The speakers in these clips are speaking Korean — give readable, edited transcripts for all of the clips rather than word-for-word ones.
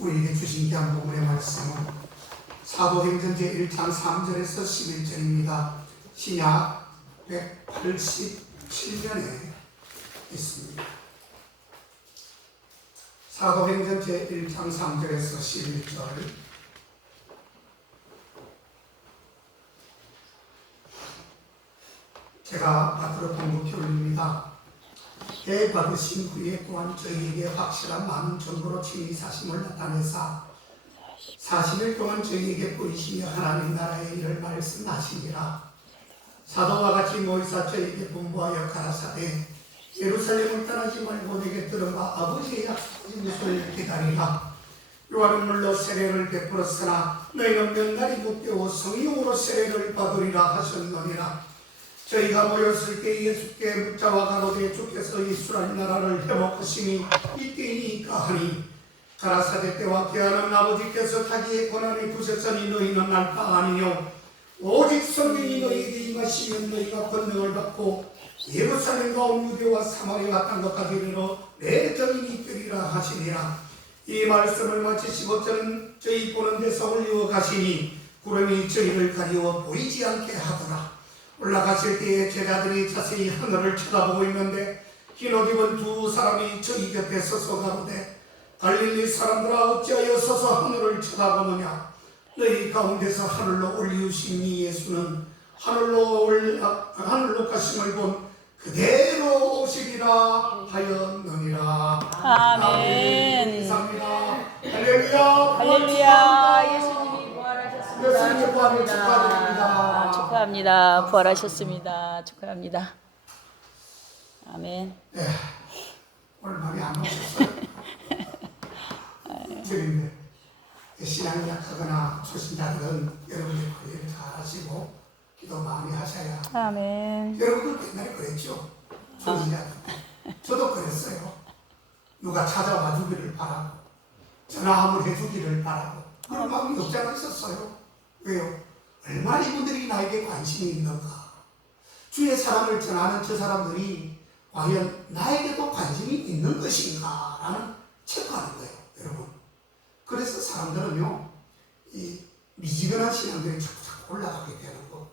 우리에게 주신 귀한 복음의 말씀은 사도행전 제1장 3절에서 11절입니다. 신약 187년에 있습니다. 사도행전 제1장 3절에서 11절. 제가 받들어 공급해 올립니다. 배 받으신 후에 또한 저희에게 확실한 많은 정보로 친히 사심을 나타내사 40일 동안 저희에게 보이시며 하나님 나라의 일을 말씀하시니라. 사도와 같이 모이사 저희에게 분부하여 가라사대 예루살렘을 떠나지 말고 내게 들어가 아버지의 약속하신 것을 기다리라. 요한은 물로 세례를 베풀었으나 너희는 몇 날이 못 되어 성령으로 세례를 받으리라 하셨느니라. 저희가 모였을 때 예수께 묻자와 가로되 주께서 이스라엘 나라를 회복하심이 이때이니까 하니 가라사대 때와 귀하는 아버지께서 자기의 권한을 부셨으니 너희는 알 바 아니뇨. 오직 성령이 너희에게 임하시면 너희가 권능을 받고 예루살렘과 온 유대와 사마리아 땅끝까지 이르러 내 증인이 되리라 하시니라. 이 말씀을 마치시고 저희 보는 데서 올리어 가시니 구름이 저희를 가리워 보이지 않게 하더라. 올라가실 때에 제자들이 자세히 하늘을 쳐다보고 있는데 흰 옷 입은 두 사람이 저희 곁에 서서 가로되 갈릴리 사람들아 어찌하여 서서 하늘을 쳐다보느냐. 너희 가운데서 하늘로 올리우신 이 예수는 하늘로 가심을 본 그대로 오시리라 하였느니라. 아멘. 감사합니다. 할렐루야. 할렐루야. 예수님이 부활하셨습니다. 예수님의 부활을 축하드립니다. 축하합니다. 부활하셨습니다. 축하합니다. 아멘. 네, 오늘 많이 안 오셨어요? 드린데 신앙이 약하거나 초신자들은 여러분의 관리를 잘 하시고 기도 많이 하셔야. 아멘. 여러분도 옛날에 그랬죠? 초신자들. 저도 그랬어요. 누가 찾아와 주기를 바라고 전화 한번 해주기를 바라고 그런 마음이 없지 않아 있었어요. 왜요? 얼마나 이분들이 나에게 관심이 있는가. 주의 사랑을 전하는 저 사람들이 과연 나에게도 관심이 있는 것인가 라는 체크하는 거예요, 여러분. 그래서 사람들은요, 이 미지근한 신앙들이 자꾸 올라가게 되는 거.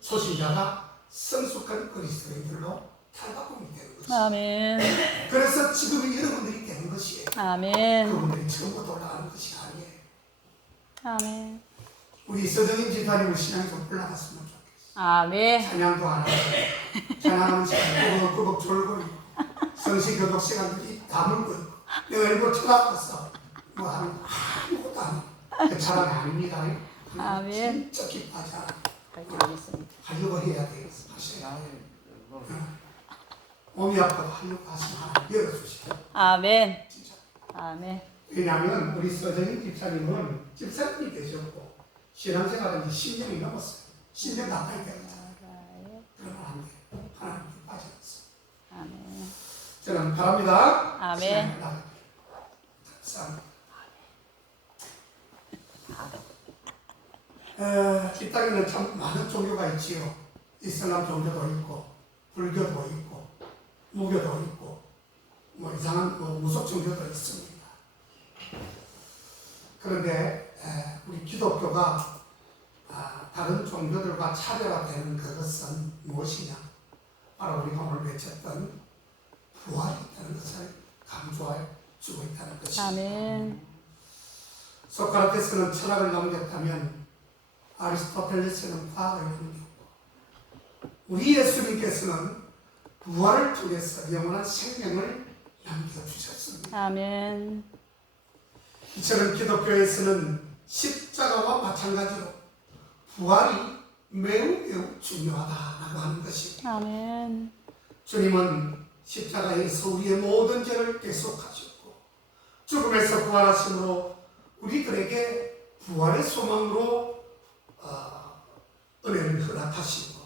초신자가 성숙한 그리스도인들로 탈바꿈이 되는 것이에요. 아멘. 그래서 지금의 여러분들이 되는 것이에요. 아멘. 그분들이 처음부터 올라가는 것이 아니에요. 아멘. 우리 서정인 집사님을 신앙이 좀 올라갔으면 좋겠어요. 아멘. 찬양도 안 하고 찬양하는 시간 꾸벅꾸벅 졸고 성시 교독 시간들이 다 물고 있고 내가 일부러 쳐다봤어. 뭐 하는 아무것도 안 해. 그 사람이 아닙니다. 아멘. 진짜 기뻐하지 않아요. 알겠습니다. 하려고 해야 되겠어. 하셔야 돼요. 몸이 아파도 하려고 하시면 하나 열어주시죠. 아멘. 진짜. 아멘. 왜냐하면 우리 서정인 집사님은 집사님이 되셨고 신앙생활은 10년이 넘었어요. 10년 가까이 되었잖아요. 그러면 안 돼요. 하나님께 빠져있어. 아멘. 저는 바랍니다. 아멘. 감사합니다. 이 땅에는 참 많은 종교가 있지요. 이슬람 종교도 있고 불교도 있고 무교도 있고 뭐 이상한 무속 종교도 있습니다. 그런데 우리 기독교가 다른 종교들과 차별화되는 그것은 무엇이냐? 바로 우리가 오늘 외쳤던 부활이 있다는 것을 강조해 주고 있다는 것입니다. 아멘. 소크라테스는 철학을 남겼다면 아리스토텔레스는 과학을 남겼고 우리 예수님께서는 부활을 통해서 영원한 생명을 남겨주셨습니다. 아멘. 이처럼 기독교에서는 십자가와 마찬가지로 부활이 매우 중요하다라고 하는 것입니다. 아멘. 주님은 십자가에서 우리의 모든 죄를 대속하셨고 죽음에서 부활하심으로 우리들에게 부활의 소망으로 은혜를 허락하시고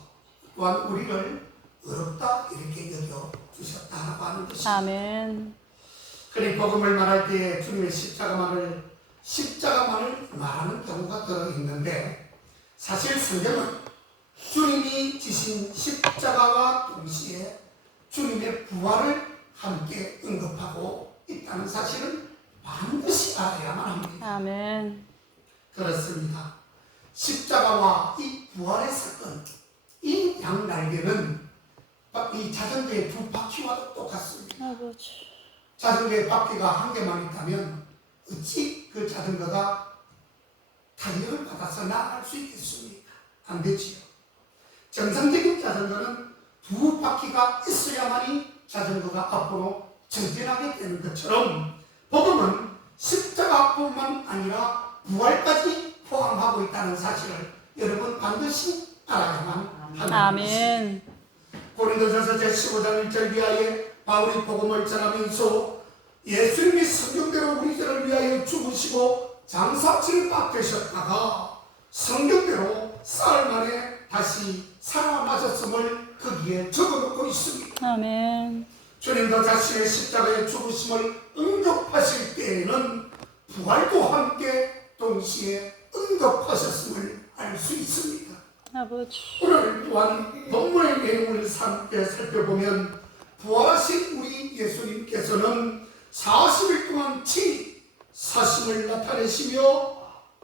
또한 우리를 의롭다 이렇게 여겨주셨다라고 하는 것입니다. 아멘. 그러니 복음을 말할 때에 주님의 십자가만을 말하는 경우가 들어있는데 사실 성경은 주님이 지신 십자가와 동시에 주님의 부활을 함께 언급하고 있다는 사실을 반드시 알아야만 합니다. 아멘. 그렇습니다. 십자가와 이 부활의 사건, 이 양날개는 이 자전거의 두 바퀴와 똑같습니다. 아버지. 자전거의 바퀴가 한 개만 있다면 어찌 그 자전거가 탄력을 받아서 나아갈 수 있겠습니까? 안 되지요. 정상적인 자전거는 두 바퀴가 있어야만이 자전거가 앞으로 전진하게 되는 것처럼 복음은 십자가뿐만 아니라 부활까지 포함하고 있다는 사실을 여러분 반드시 알아야만 하는 아멘. 것입니다. 고린도전서 제15장 1절 이하에 바울이 복음을 전하면서 예수님이 성경대로 우리 죄를 위하여 죽으시고 장사치를 받으셨다가 성경대로 사흘 만에 다시 살아나셨음을 거기에 적어놓고 있습니다. 아멘. 주님도 자신의 십자가의 죽으심을 응급하실 때에는 부활도 함께 동시에 응급하셨음을 알 수 있습니다. 아버지. 오늘 또한 본문의 내용을 함께 살펴보면 부활하신 우리 예수님께서는 40일 동안 친히 사심을 나타내시며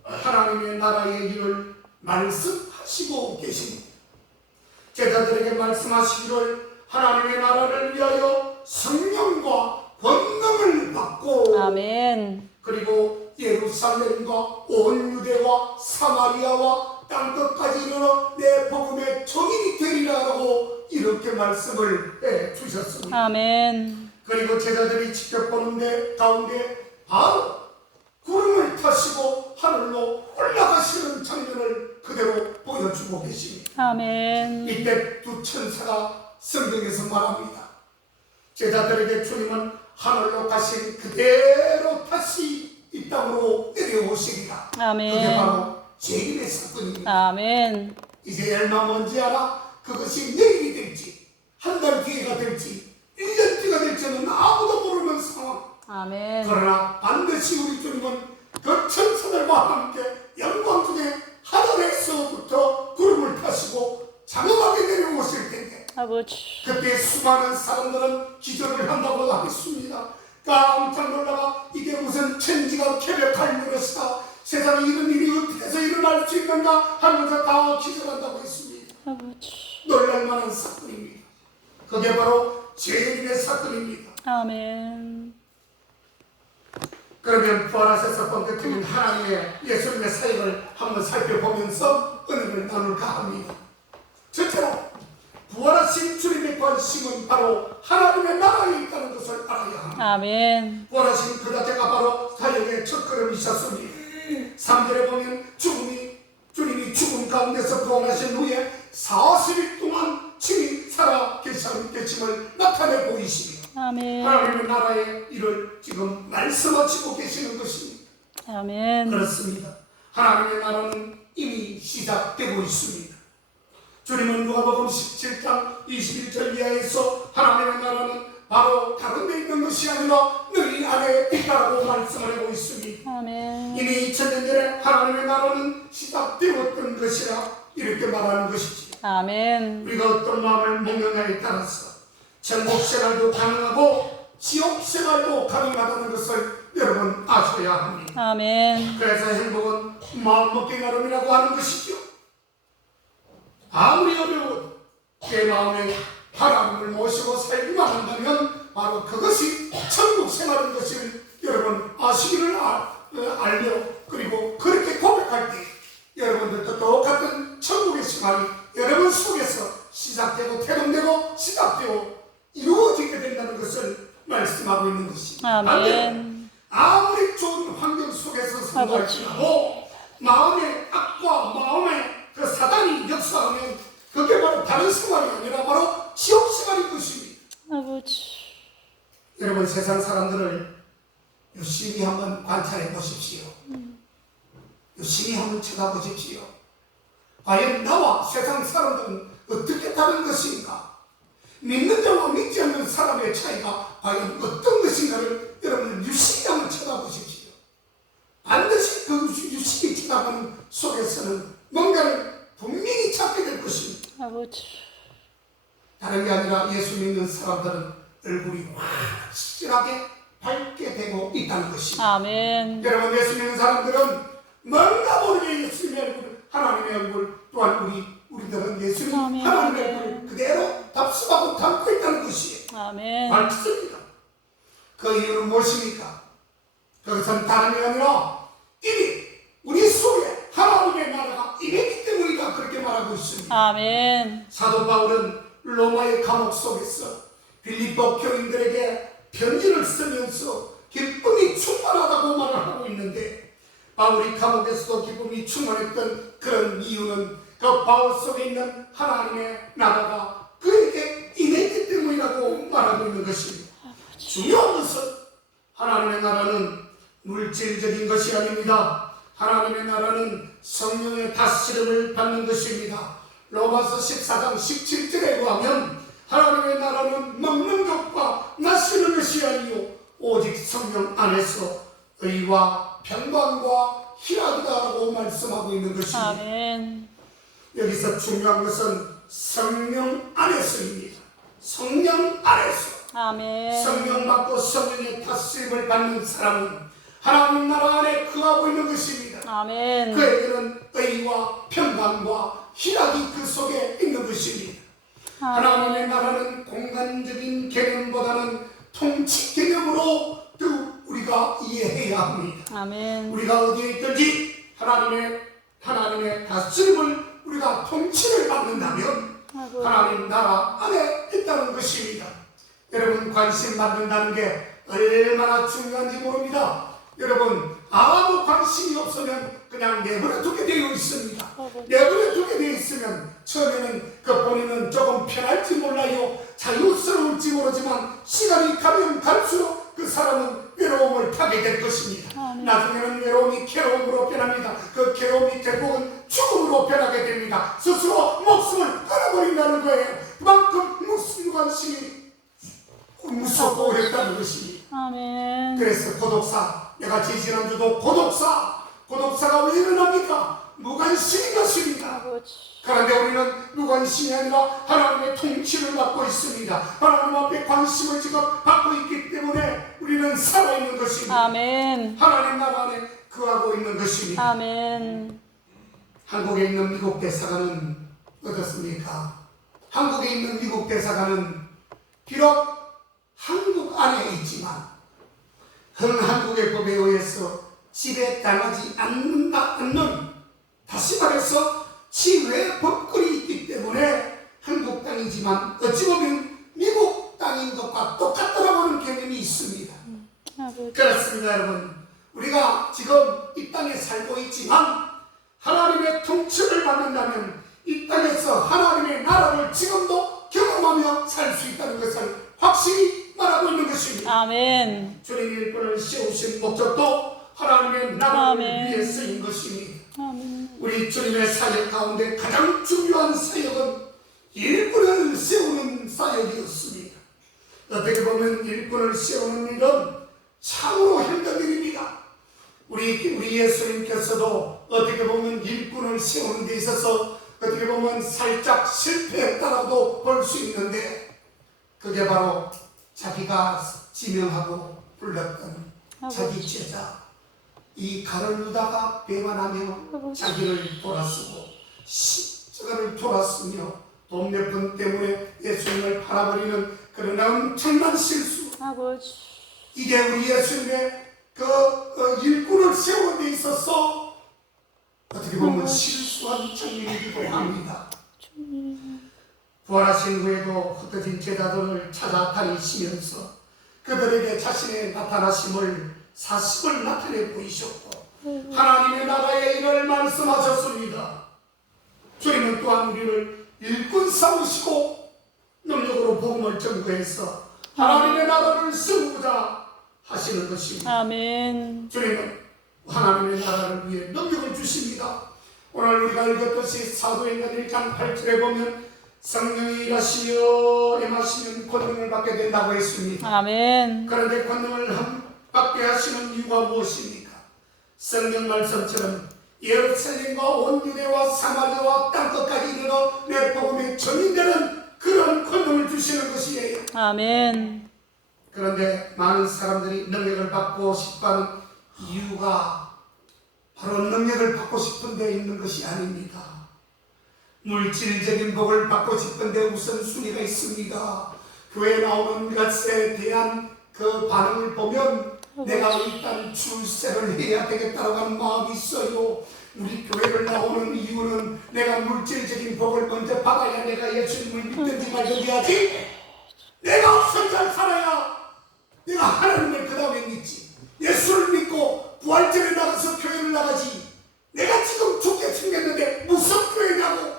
하나님의 나라의 일을 말씀하시고 계십니다. 제자들에게 말씀하시기를 하나님의 나라를 위하여 성령과 권능을 받고 아멘. 그리고 예루살렘과 온 유대와 사마리아와 땅끝까지 이르러 내 복음의 증인이 되리라고 이렇게 말씀을 해 주셨습니다. 아멘. 그리고 제자들이 지켜보는데 가운데 바로 구름을 타시고 하늘로 올라가시는 장면을 그대로 보여주고 계십니다. 아멘. 이때 두 천사가 성경에서 말합니다. 제자들에게 주님은 하늘로 가신 그대로 다시 이 땅으로 내려오시리라. 그게 아멘. 바로 재림의 사건입니다. 아멘. 이제 얼마 먼지 알아? 그것이 내일이 될지 한 달 뒤가 될지 1년 뒤가 될지는 아무도 모르는 상황. 아멘. 그러나 반드시 우리 주님은 그 천사들과 함께 영광 중에 하늘에서부터 구름을 타시고 장엄하게 내려오실 텐데 아버지. 그때 수많은 사람들은 기절을 한다고 하겠습니다. 깜짝 놀라가 이게 무슨 천지가 개벽할 노릇이다. 세상에 이런 일이 어떻게 일어날 수 있는가 하면서 다 기절한다고 했습니다. 아버지. 놀랄만한 사건입니다. 그게 바로 재림의 사건입니다. 아멘. 그러면 부활하셔서 본격적인 하나님의 예수님의 사역을 한번 살펴보면서 은혜를 나눌까 합니다. 첫째로 부활하신 주님의 관심은 바로 하나님의 나라에 있다는 것을 알아야 합니다. 아멘. 부활하신 그 자체가 바로 사역의 첫걸음이셨습니다. 3절에 보면 주님이 죽음 가운데서 부활하신 후에 40일 동안 친히 살아 계심을 나타내 보이십니다. 아멘. 하나님의 나라의 일을 지금 말씀하시고 계시는 것입니다. 아멘. 그렇습니다. 하나님의 나라는 이미 시작되고 있습니다. 주님은 누가복음 17장 21절 이하에서 하나님의 나라는 바로 다른 데 있는 것이 아니라 너희 안에 있다고 말씀을 하고 있습니다. 아멘. 이미 2000년 전에 하나님의 나라는 시작되었던 것이라 이렇게 말하는 것이지. 아멘. 우리가 어떤 마음을 먹느냐에 따라서 천국 생활도 가능하고 지옥 생활도 가능하다는 것을 여러분 아셔야 합니다. 아멘. 그래서 행복은 마음먹기 나름이라고 하는 것이죠. 아무리 어려워도 내 마음에 하나님을 모시고 살기만 한다면 바로 그것이 천국 생활인 것을 여러분 아시기를 알며 그리고 그렇게 고백할 때 여러분들도 똑같은 천국의 생활이 여러분 속에서 시작되고 태동되고 시작되고 이루어지게 된다는 것을 말씀하고 있는 것입니다. 아멘. 아무리 좋은 환경 속에서 살지라도 마음의 악과 마음의 그 사단이 역사하면 그게 바로 다른 생활이 아니라 바로 지옥 생활인 것입니다. 아버지. 여러분 세상 사람들을 유심히 한번 관찰해 보십시오. 유심히 한번 쳐다보십시오. 과연 나와 세상 사람들은 어떻게 다른 것인가? 믿는 자와 믿지 않는 사람의 차이가 과연 어떤 것인가를 여러분 유심히 한번 쳐다보십시오. 반드시 그 유심히 쳐다보는 속에서는 뭔가를 분명히 찾게 될 것입니다. 아버지. 다른 게 아니라 예수 믿는 사람들은 얼굴이 확실하게 밝게 되고 있다는 것입니다. 아멘. 여러분 예수 믿는 있는 사람들은 뭔가 모르게 예수님의 얼굴, 하나님의 얼굴, 또한 우리들은 예수님 아멘. 하나님의 얼굴을 그대로 답습하고 담고 있다는 것이에요. 아멘. 맞습니다. 그 이유는 무엇입니까? 그것은 다름이 아니라 이미 우리 속에 하나님의 나라가 임했기 때문이다, 그렇게 말하고 있습니다. 아멘. 사도 바울은 로마의 감옥 속에서 빌립보 교인들에게 편지를 쓰면서 기쁨이 충만하다고 말을 하고 있는데, 바울이 감옥에서도 기쁨이 충만했던 그런 이유는 그 바울 속에 있는 하나님의 나라가 그에게 임했기 때문이라고 말하고 있는 것입니다. 중요한 것은 하나님의 나라는 물질적인 것이 아닙니다. 하나님의 나라는 성령의 다스림을 받는 것입니다. 로마서 14장 17절에 보면 하나님의 나라는 먹는 것과 마시는 것이 아니요 오직 성령 안에서 의와 평강과 희락이다라고 말씀하고 있는 것입니다. 아멘. 여기서 중요한 것은 성령 안에서입니다. 성령 안에서. 아멘. 성령 받고 성령의 다스림을 받는 사람은 하나님 나라 안에 거하고 있는 것입니다. 아멘. 그에게는 의와 평강과 희락이 그 속에 있는 것입니다. 하나님의 나라는 공간적인 개념보다는 통치 개념으로 우리가 이해해야 합니다. 아멘. 우리가 어디에 있든지 하나님의 다스림을 우리가 통치를 받는다면 하나님 나라 안에 있다는 것입니다. 여러분, 관심 받는다는 게 얼마나 중요한지 모릅니다. 여러분, 아무 관심이 없으면 그냥 내버려 두게 되어 있습니다. 내버려 두게 되어 있으면 처음에는 그 본인은 조금 편할지 몰라요, 자유스러울지 모르지만 시간이 가면 갈수록 그 사람은 외로움을 타게 될 것입니다. 나중에는 외로움이 괴로움으로 변합니다. 그 괴로움이 결국은 죽음으로 변하게 됩니다. 스스로 목숨을 끊어버린다는 거예요. 그만큼 무관심이 무섭고 어렵다는 것입니다. 아멘. 그래서 고독사, 내가 지지난주도 고독사가 왜 일어납니까? 무관심인 것입니다. 그런데 우리는 무관심이 아니라 하나님의 통치를 받고 있습니다. 하나님 앞에 관심을 지금 받고 있기 때문에 우리는 살아있는 것입니다. 아멘. 하나님 나라 안에 거하고 있는 것입니다. 아멘. 한국에 있는 미국 대사관은 어떻습니까? 한국에 있는 미국 대사관은 비록 한국 안에 있지만 한국의 법에 의해서 지배당하지 않는, 다시 말해서 지외 법권이 있기 때문에 한국 땅이지만 어찌 보면 미국 땅인 것과 똑같다라고 하는 개념이 있습니다. 그렇습니다, 여러분. 우리가 지금 이 땅에 살고 있지만 하나님의 통치를 받는다면 이 땅에서 하나님의 나라를 지금도 경험하며 살 수 있다는 것을 확실히 말하고 있는 것입니다. 아멘. 주님 일꾼을 세우신 목적도 하나님의 나라를 아멘. 위해서인 것입니다. 아멘. 우리 주님의 사역 가운데 가장 중요한 사역은 일꾼을 세우는 사역이었습니다. 어떻게 보면 일꾼을 세우는 일은 참으로 힘든 일입니다. 우리 예수님께서도 어떻게 보면 일꾼을 세우는 데 있어서 어떻게 보면 살짝 실패했다라고 볼 수 있는데, 그게 바로 자기가 지명하고 불렀던 자기 제자 이 가를 누다가 배반하며 자기를 돌아쓰고 십자가를 돌아쓰며 돈 몇 푼 때문에 예수님을 팔아버리는 그런 엄청난 실수, 이게 우리 예수님의 일꾼을 세우는 데 있어서 어떻게 보면 실수한 장면이기도 합니다. 부활하신 후에도 흩어진 제자들을 찾아다니시면서 그들에게 자신의 나타나심을 사심을 나타내 보이셨고 하나님의 나라의 일을 말씀하셨습니다. 주님은 또한 우리를 일꾼 삼으시고 능력으로 복음을 전거해서 하나님의 나라를 세우고자 하시는 것입니다. 아멘. 주님은 하나님의 나라를 위해 능력을 주십니다. 오늘 우리가 읽었듯이 사도행전 1장 8절에 보면 성령이 일하시며 임하시면 권능을 받게 된다고 했습니다. 아멘. 그런데 권능을 받게 하시는 이유가 무엇입니까? 성경 말씀처럼 예루살렘과 온 유대와 사마리아와 땅끝까지 이르러 내 복음의 전인되는 그런 권능을 주시는 것이에요. 아멘. 그런데 많은 사람들이 능력을 받고 싶어하는 이유가 바로 능력을 받고 싶은 데 있는 것이 아닙니다. 물질적인 복을 받고 싶은데 우선순위가 있습니다. 교회에 나오는 것에 대한 그 반응을 보면 내가 일단 출세를 해야 되겠다고 하는 마음이 있어요. 우리 교회를 나오는 이유는 내가 물질적인 복을 먼저 받아야 내가 예수님을 믿든지 말든지 하지. 내가 우선 잘 살아야 내가 하나님을 그 다음에 믿지. 예수를 믿고 부활절에 나가서 교회를 나가지. 내가 지금 죽게 생겼는데 무슨 교회냐고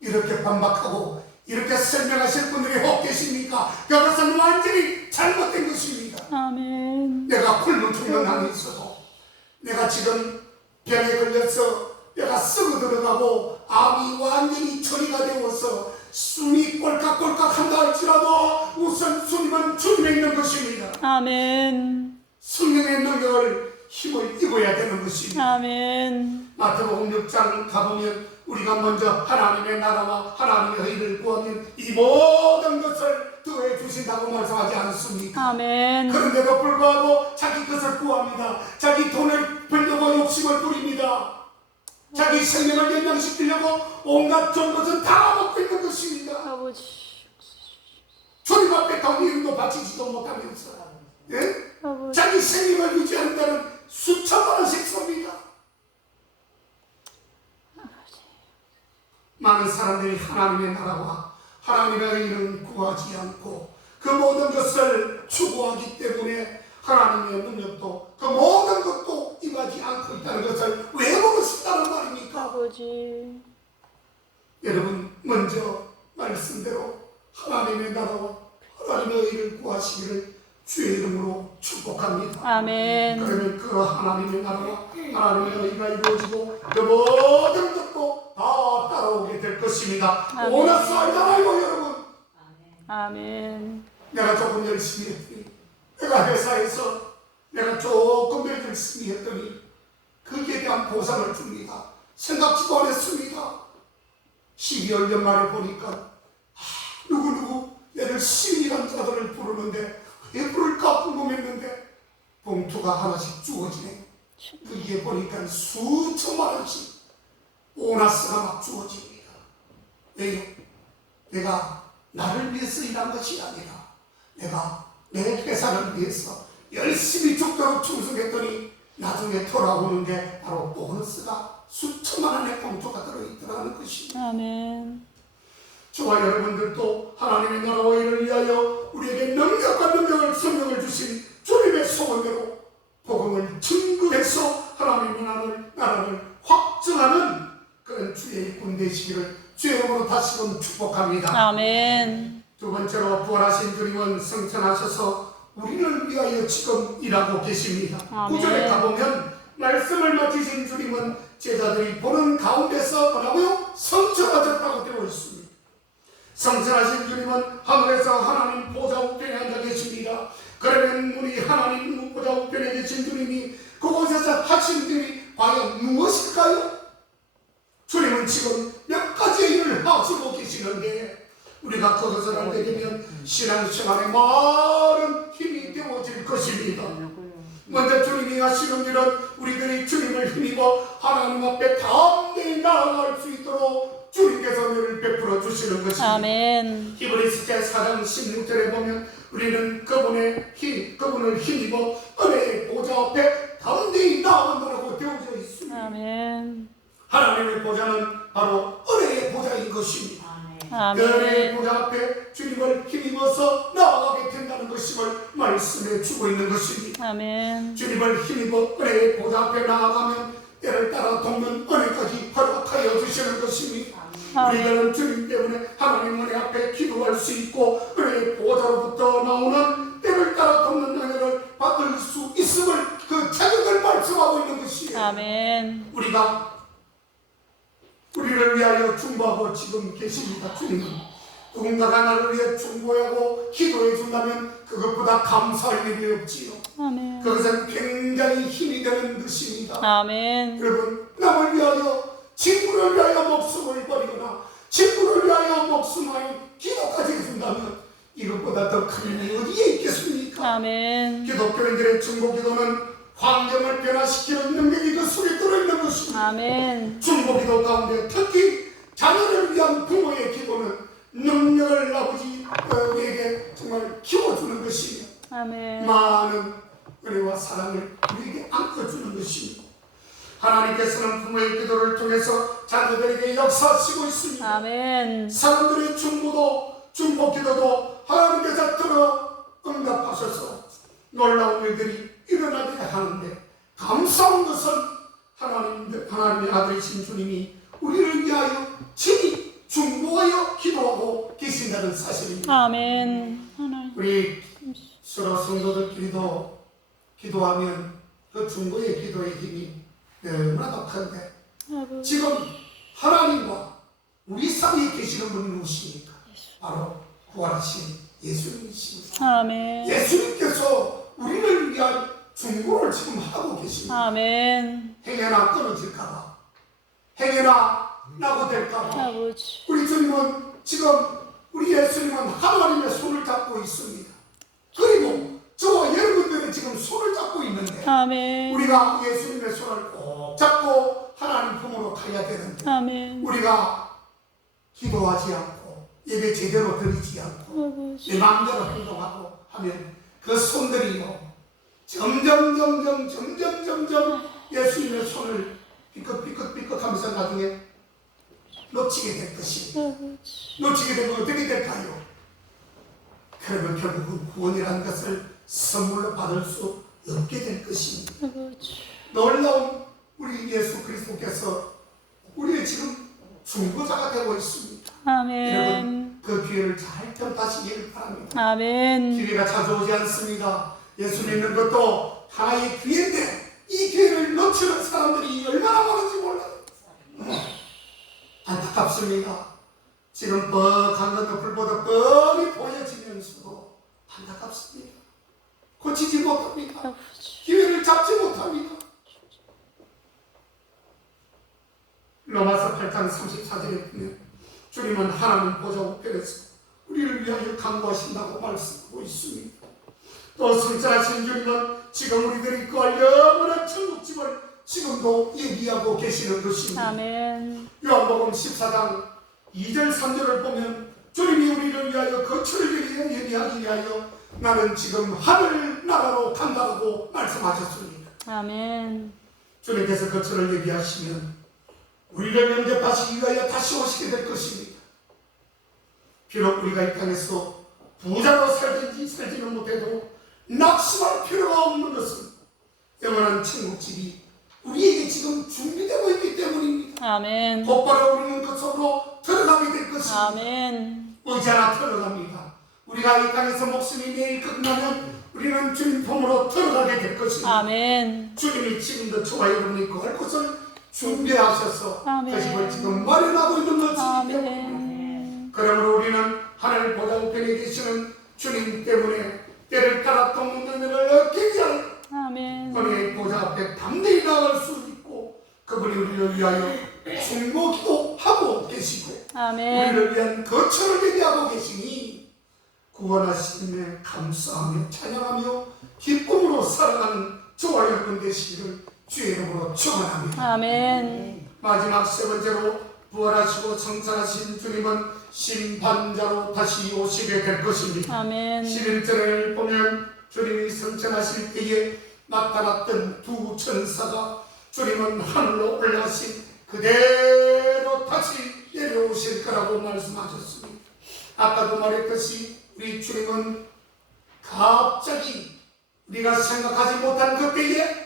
이렇게 반박하고 이렇게 설명하실 분들이 혹 계십니까? 그것은 완전히 잘못된 것입니다. 아멘. 내가 굶어 죽는 한이 있어도 내가 지금 병에 걸려서 내가 썩어 들어가고 암이 완전히 처리가 되어서 숨이 꼴깍꼴깍 한다 할지라도 우선 주님은 주님에 있는 것입니다. 아멘. 성령의 능력을 힘을 입어야 되는 것입니다. 아멘. 마태복음 6장 가보면 우리가 먼저 하나님의 나라와 하나님의 의를 구하면 이 모든 것을 더해 주신다고 말씀하지 않습니까? 아멘. 그런데도 불구하고 자기 것을 구합니다. 자기 돈을 벌려고 욕심을 부립니다. 자기 생명을 연장시키려고 온갖 좋은 것은 다 먹고 있는 것입니다. 아버지. 주님 앞에 돈 이름도 바치지도 못하면서 예? 아버지. 자기 생명을 유지한다는 수천만 원씩 쏩니다. 많은 사람들이 하나님의 나라와 하나님의 의를 구하지 않고 그 모든 것을 추구하기 때문에 하나님의 능력도 그 모든 것도 임하지 않고 있다는 것을 왜 모르신다는 말입니까? 아버지. 여러분 먼저 말씀대로 하나님의 나라와 하나님의 의를 구하시기를 주의 이름으로 축복합니다. 아멘. 그러면 그 하나님의 나라와 하나님의 의가 이루어지고 그 모든 것도 다 따라오게 될 것입니다. 아멘. 오너스 알잖아요 여러분. 아멘. 내가 조금 열심히 했더니 내가 회사에서 내가 조금 더 열심히 했더니 거기에 대한 보상을 줍니다. 생각지도 않았습니다. 12월 연말에 보니까 누구누구 얘를 시민이란 자들을 부르는데 왜 부를까 궁금했는데 봉투가 하나씩 주어지네. 거기에 보니까 수천만 원씩 보너스가 막 주어집니다. 왜요? 내가 나를 위해서 일한 것이 아니라 내가 내 회사를 위해서 열심히 죽도록 충성했더니 나중에 돌아오는 게 바로 보너스가 수천만 원의 봉투가 들어있더라는 것입니다. 아멘. 저와 여러분들도 하나님의 나라와 일을 위하여 우리에게 능력과 능력을 성령을 주신 주님의 소원대로 복음을 증거해서 하나님의 나라를 확증하는 그런 주의 일꾼 되시기를 주의 이름으로 다시금 축복합니다. 아멘. 두 번째로 부활하신 주님은 승천하셔서 우리를 위하여 지금 일하고 계십니다. 아멘. 9절에 가보면 말씀을 맡기신 주님은 제자들이 보는 가운데서 뭐라고요? 승천하셨다고 되어 있습니다. 승천하신 주님은 하늘에서 하나님 보좌 우편에 앉아 계십니다. 그러면 우리 하나님 보좌 우편에 계신 주님이 그곳에서 하신 일이 과연 무엇일까요? 주님은 지금 몇 가지 일을 하시고 계시는데 우리가 그것을 알게 되면 신앙생활에 많은 힘이 되어질 것입니다. 먼저 주님이 하시는 일은 우리들이 주님을 힘입어 하나님 앞에 담대히 나아갈 수 있도록 주님께서 은혜를 베풀어 주시는 것입니다. 아멘. 히브리서 4장 16절에 보면 우리는 그분을 힘입어 은혜의 보좌 앞에 담대히 나아간다고 되어져 있습니다. 아멘. 하나님의 보좌는 바로 은혜의 보좌인 것입니다. 아멘. 은혜의 보좌 앞에 주님을 힘입어서 나아가게 된다는 것임을 말씀해 주고 있는 것입니다. 아멘. 주님을 힘입어 은혜의 보좌 앞에 나아가면 때를 따라 돕는 은혜까지 허락하여 주시는 것입니다. 우리들은 주님 때문에 하나님 은혜 앞에 기도할 수 있고 은혜의 보좌로부터 나오는 때를 따라 돕는 은혜를 받을 수 있음을 그 자격을 말씀하고 있는 것이에요. 아멘. 우리를 위하여 중보하고 지금 계십니다. 주님은 누군가가 나를 위해 중보하고 기도해 준다면 그것보다 감사할 일이 없지요. 아멘. 그것은 굉장히 힘이 되는 것입니다. 아멘. 여러분, 남을 위하여 친구를 위하여 목숨을 버리거나 친구를 위하여 목숨을 기도까지 해준다면 이것보다 더 큰 일이 어디에 있겠습니까? 아멘. 기독교인들의 중보 기도는 환경을 변화시키는 능력이 그 속에 들어 아멘. 중보기도 가운데 특히 자녀를 위한 부모의 기도는 능력을 아버지에게 정말 키워주는 것이며 아멘. 많은 은혜와 사랑을 우리에게 안겨주는 것이며 하나님께서는 부모의 기도를 통해서 자녀들에게 역사하시고 있습니다. 아멘. 사람들의 중보 기도도 하나님께서 들어 응답하셔서 놀라운 일들이 일어나게 하는데 감사한 것은 하나님의 아들이신 주님이 우리를 위하여 친히 중보하여 기도하고 계신다는 사실입니다. 아멘. 하나님. 우리 서로 성도들끼리도 기도하면 그 중보의 기도의 힘이 너무나 큰데 아버지. 지금 하나님과 우리 사이에 계시는 분이 누구십니까? 바로 부활하신 예수님이십니다. 아멘. 예수님께서 우리를 위한 중보를 지금 하고 계십니다. 아멘. 행여나 끊어질까봐, 행여나 나고 될까봐 아버지. 우리 주님은 지금 우리 예수님은 하나님의 손을 잡고 있습니다. 그리고 저와 여러분들은 지금 손을 잡고 있는데 아멘. 우리가 예수님의 손을 꼭 잡고 하나님 품으로 가야 되는데 아멘. 우리가 기도하지 않고 예배 제대로 드리지 않고 아버지. 내 마음대로 행동하고 하면 그 손들이요 점점 예수님의 손을 삐끗 하면서 나중에 놓치게 될 것입니다. 아버지. 놓치게 되면 어떻게 될까요? 그러면 결국은 구원이라는 것을 선물로 받을 수 없게 될 것입니다. 아버지. 놀라운 우리 예수 그리스도께서 우리의 지금 중보자가 되고 있습니다. 아멘. 여러분 그 기회를 잘 평가하시기를 바랍니다. 아멘. 기회가 자주 오지 않습니다. 예수 믿는 것도 하나의 기회인데 이 기회를 놓치는 사람들이 얼마나 많은지 몰라요. 안타깝습니다. 지금 뻑한 것도 불보다 뻔히 보여지면서도 안타깝습니다. 고치지 못합니다. 아버지. 기회를 잡지 못합니다. 로마서 8장 34절에 보면 주님은 하나님 보좌 우편에서 우리를 위하여 간구하신다고 말씀하고 있습니다. 또 성찬하신 주님은 지금 우리들이 구할 영원한 천국집을 지금도 얘기하고 계시는 것입니다. 아멘. 요한복음 14장 2절 3절을 보면 주님이 우리를 위하여 거처를 예비하기 위하여 나는 지금 하늘 나라로 간다고 말씀하셨습니다. 아멘. 주님께서 거처를 예비하시면 우리를 영접하시기 위하여 다시 오시게 될 것입니다. 비록 우리가 이 땅에서 부자로 살지는 못해도 낙심할 필요가 없는 것은 영원한 천국집이 우리에게 지금 준비되고 있기 때문입니다. 아멘. 곧바로 우리는 그 속으로 들어가게 될 것입니다. 아멘. 의자나 들어갑니다. 우리가 이 땅에서 목숨이 내일 끝나면 우리는 주님 품으로 들어가게 될 것입니다. 아멘. 주님이 지금도 저와 여러분이 구할 곳을 준비하셔서 아멘. 그 집을 지금 마련하고 있는 것이기 때문에 아멘. 그러므로 우리는 하늘 보좌 우편에 계시는 주님 때문에 때를 따라 돕는 은혜를 얻기 위하여 아멘. 그의 보좌 앞에 담대히 나갈 수 있고 그분이 우리를 위하여 중보기도 하고 계시고 아멘. 우리를 위한 거처를 예비하고 계시니 구원하심에 감사하며 찬양하며 기쁨으로 살아가는 저와 여러분 되시기를 주의 이름으로 축원합니다. 아멘. 마지막 세 번째로 부활하시고 성찬하신 주님은 심판자로 다시 오시게 될 것입니다. 아멘. 11절을 보면 주님이 성찬하실 때에 나타났던 두 천사가 주님은 하늘로 올라가신 그대로 다시 내려오실 거라고 말씀하셨습니다. 아까도 말했듯이 우리 주님은 갑자기 우리가 생각하지 못한 그때에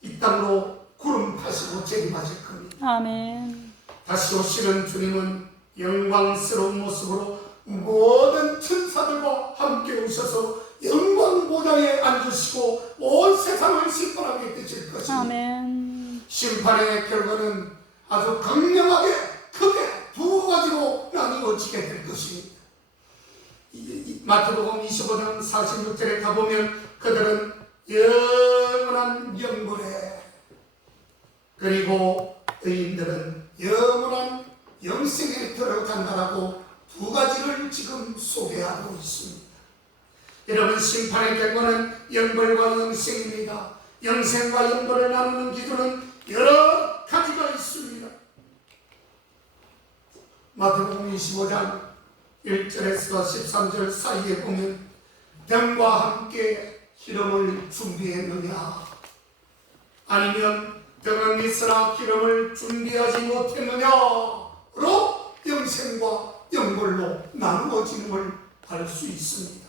이 땅으로 구름 타시고 재림하실 겁니다. 아멘. 다시 오시는 주님은 영광스러운 모습으로 모든 천사들과 함께 오셔서 영광 보좌에 앉으시고 온 세상을 심판하게 되실 것입니다. 아멘. 심판의 결과는 아주 극명하게 크게 두 가지로 나뉘어지게 될 것입니다. 마태복음 25장 46절에 가보면 그들은 영원한 영벌에 그리고 의인들은 영원한 영생에 들어간다라고 두 가지를 지금 소개하고 있습니다. 여러분 심판의 결과는 영벌과 영생입니다. 영생과 영벌을 나누는 기준은 여러 가지 25장 1절에서 13절 사이에 보면 병과 함께 기름을 준비했느냐 아니면 병은 있으나 기름을 준비하지 못했느냐로 영생과 영벌로 나누어지는 걸 알 수 있습니다.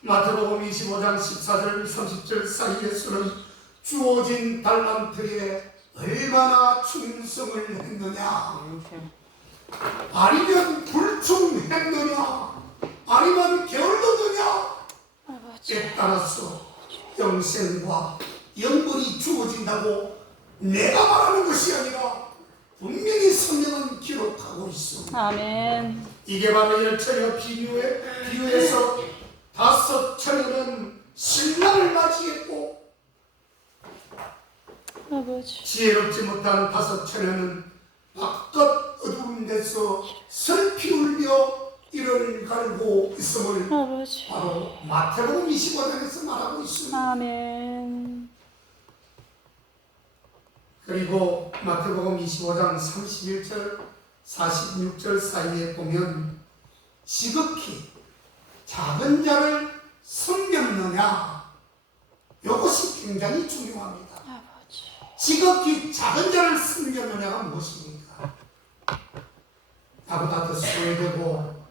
마태복음 25장 14절 30절 사이에서는 주어진 달란트에 얼마나 충성을 했느냐 아니면 불충했느냐 아니면 게을렀느냐에 따라서 영생과 영벌이 주어진다고 내가 말하는 것이 아니라 분명히 성경은 기록하고 있습니다. 아멘. 이게 바로 열처녀 비유에서 5 처녀는 신랑을 맞이했고 아버지. 지혜롭지 못한 5 처녀는 바깥 어두운 데서 슬피 울며 이를 갈고 있음을 아버지. 바로 마태복음 25장에서 말하고 있습니다. 아멘. 그리고 마태복음 25장 31절 46절 사이에 보면 지극히 작은 자를 섬겼느냐 이것이 굉장히 중요합니다. 아버지. 지극히 작은 자를 섬겼느냐가 무엇입니까? 나보다 더 소외되고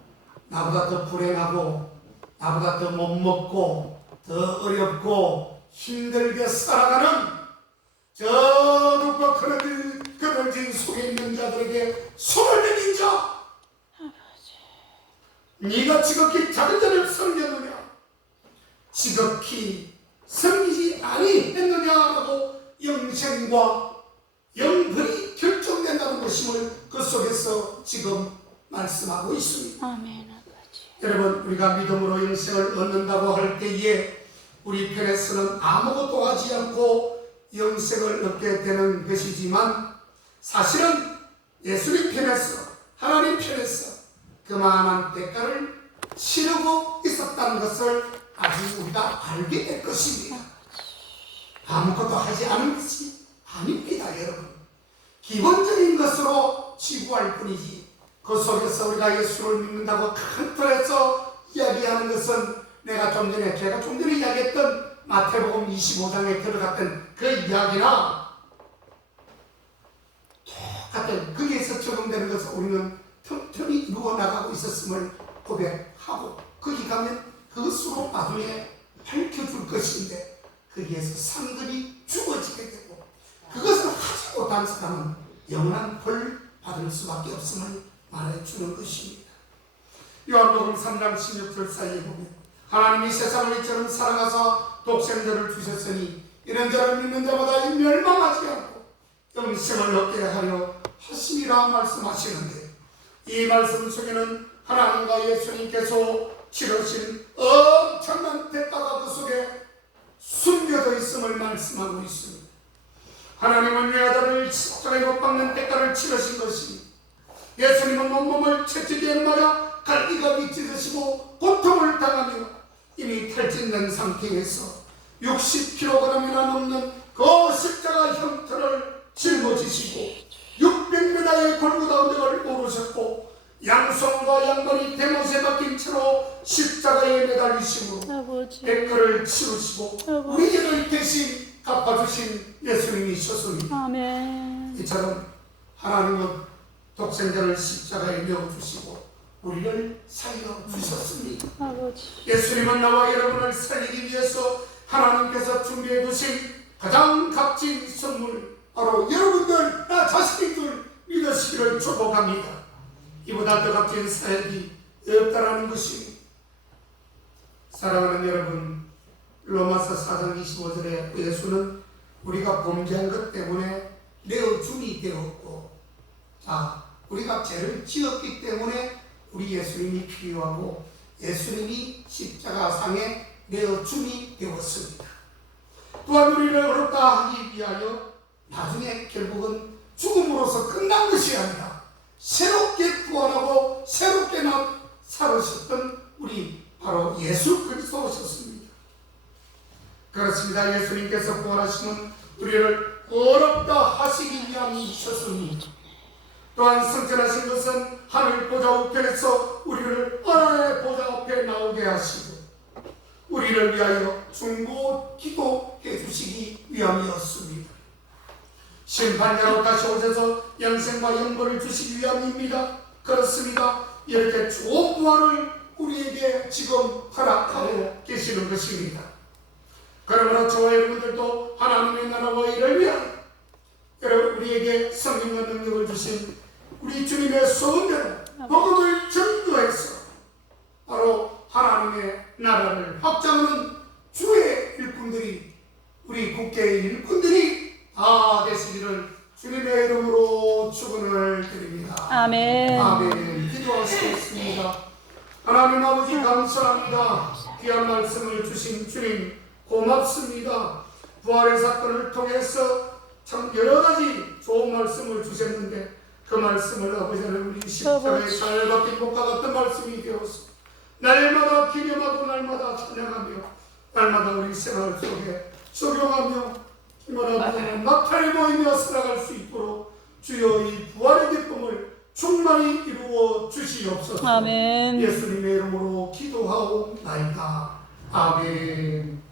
나보다 더 불행하고 나보다 더 못 먹고 더 어렵고 힘들게 살아가는 저 높고 그늘진 속에 있는 자들에게 손을 내민 자 네가 지극히 작은 자를 섬겼느냐 지극히 섬기지 아니했느냐라고 영생과 영벌이 결정된다는 것임을 그 속에서 지금 말씀하고 있습니다. 아멘. 아버지. 여러분 우리가 믿음으로 영생을 얻는다고 할 때에 우리 편에서는 아무것도 하지 않고 영생을 얻게 되는 것이지만 사실은 예수님 편에서 하나님 편에서 그만한 대가를 치르고 있었다는 것을 아직 우리가 알게 될 것입니다. 아무것도 하지 않은 것이 아닙니다. 여러분 기본적인 것으로 지구할 뿐이지 그 속에서 우리가 예수를 믿는다고 큰 틀에서 이야기하는 것은 제가 좀 전에 이야기했던 마태복음 25장에 들어갔던 그 이야기나 똑같은 거기에서 적용되는 것을 우리는 틈틈이 이루어 나가고 있었음을 고백하고 거기 가면 그것으로 나중에 밝혀줄 것인데 거기에서 상급이 주어지게 되고 그것을 하지 못한 사람은 영원한 벌 받을 수밖에 없음을 말해주는 것입니다. 요한복음 3장 16절 사이에 보면 하나님이 세상을 이처럼 사랑하사 독생자를 주셨으니 이런 자를 믿는 자마다 멸망하지 않고 영생을 얻게 하려 하심이라 말씀하시는데 이 말씀 속에는 하나님과 예수님께서 치르신 엄청난 대가가 그 속에 숨겨져 있음을 말씀하고 있습니다. 하나님은 내 아들을 십자가에 못 박는 대가를 치르신 것이니 예수님은 온몸을 채찍에 맞아 갈기갈기 찢으시고 고통을 당하며 이미 탈진된 상태에서 60kg이나 넘는 그 십자가 형태를 짊어지시고 600m의 골고다 언덕을 오르셨고 양손과 양발이 대못에 박힌 채로 십자가에 매달리심으로 아버지. 대가를 치르시고 우리 죄를 대신 갚아주신 예수님이셨으니 아멘. 이처럼 하나님은 독생자를 십자가에 내어주시고 우리를 살려주셨습니다. 아버지. 예수님은 나와 여러분을 살리기 위해서 하나님께서 준비해 두신 가장 값진 선물 바로 여러분들 나 자신들 믿으시기를 축복합니다. 이보다 더 값진 사역이 없다라는 것입니다. 사랑하는 여러분 로마서 4장 25절에 예수는 우리가 범죄한 것 때문에 내어줌이 되었고 우리가 죄를 지었기 때문에 우리 예수님이 필요하고 예수님이 십자가상에 내어줌이 되었습니다. 또한 우리를 어렵다 하기 위하여 나중에 결국은 죽음으로서 끝난 것이 아니라 새롭게 구원하고 새롭게 살으셨던 우리 바로 예수 그리스도셨습니다. 그렇습니다. 예수님께서 구원하시면 우리를 어렵다 하시기 위함이셨습니다. 또한 성전하신 것은 하늘 보좌 우편에서 우리를 하나님의 보좌 앞에 나오게 하시고 우리를 위하여 중보 기도해 주시기 위함이었습니다. 심판자로 다시 오셔서 영생과 영벌을 주시기 위함입니다. 그렇습니다. 이렇게 좋은 부활을 우리에게 지금 허락하고 계시는 것입니다. 그러므로 저와 여러분들도 하나님의 나라와 일을 위하여 여러분 우리에게 성령과 능력을 주신 우리 주님의 소원대로 복음을 전도해서 바로 하나님의 나라를 확장하는 주의 일꾼들이 우리 국계의 일꾼들이 다 되시기를 주님의 이름으로 축원을 드립니다. 아멘. 아멘. 기도하시겠습니다. 하나님 아버지 감사합니다. 귀한 말씀을 주신 주님 고맙습니다. 부활의 사건을 통해서 참 여러 가지 좋은 말씀을 주셨는데 그 말씀을 아버지 하나님 우리 십자가에 잘 박힌 복과 같은 말씀이 되어서 날마다 기념하고 날마다 찬양하며 날마다 우리 생활 속에 적용하며 말하면 막판에 모이며 살아갈 수 있도록 주여 이 부활의 기쁨을 충만히 이루어 주시옵소서. 아멘. 예수님의 이름으로 기도하옵나이다. 아멘.